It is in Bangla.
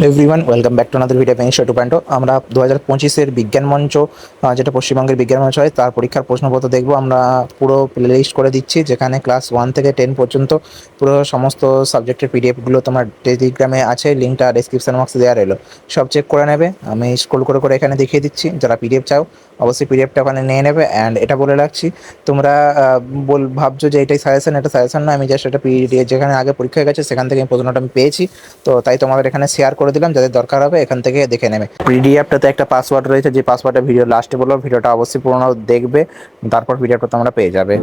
Hello everyone welcome back to another video pen to point আমরা দু হাজার পঁচিশের বিজ্ঞান মঞ্চ যেটা পশ্চিমবঙ্গের বিজ্ঞান মঞ্চ হয়, তার পরীক্ষার প্রশ্নপত্র দেখব। আমরা পুরো প্লে লিস্ট করে দিচ্ছি, যেখানে ক্লাস ওয়ান থেকে টেন পর্যন্ত পুরো সমস্ত সাবজেক্টের পিডিএফগুলো তোমার টেলিগ্রামে আছে লিঙ্কটা ডিসক্রিপশন বক্সে দেওয়া রইল। সব চেক করে নেবে, আমি স্ক্রোল করে করে এখানে দেখিয়ে দিচ্ছি, যারা পিডিএফ চাও, অবশ্যই পিডিএফটা ওখানে নিয়ে নেবে। অ্যান্ড এটা বলে রাখছি, তোমরা বল, ভাবছ যে এটাই সাজেশন এটা সাজেশন না আমি জাস্ট এটা পিডিএফ যেখানে আগে পরীক্ষা গেছে, সেখান থেকে এই প্রশ্নটা আমি পেয়েছি। তো তাই তোমাদের এখানে শেয়ার করে দিলাম, যাদের দরকার হবে এখান থেকে দেখে নেবে। পিডিএফটাতে একটা পাসওয়ার্ড রয়েছে, যে পাসওয়ার্ডটা ভিডিও লাস্টে বলব ভিডিওটা অবশ্যই পুরোনো দেখবে, তারপর পিডিএফটা তোমরা পেয়ে যাবে।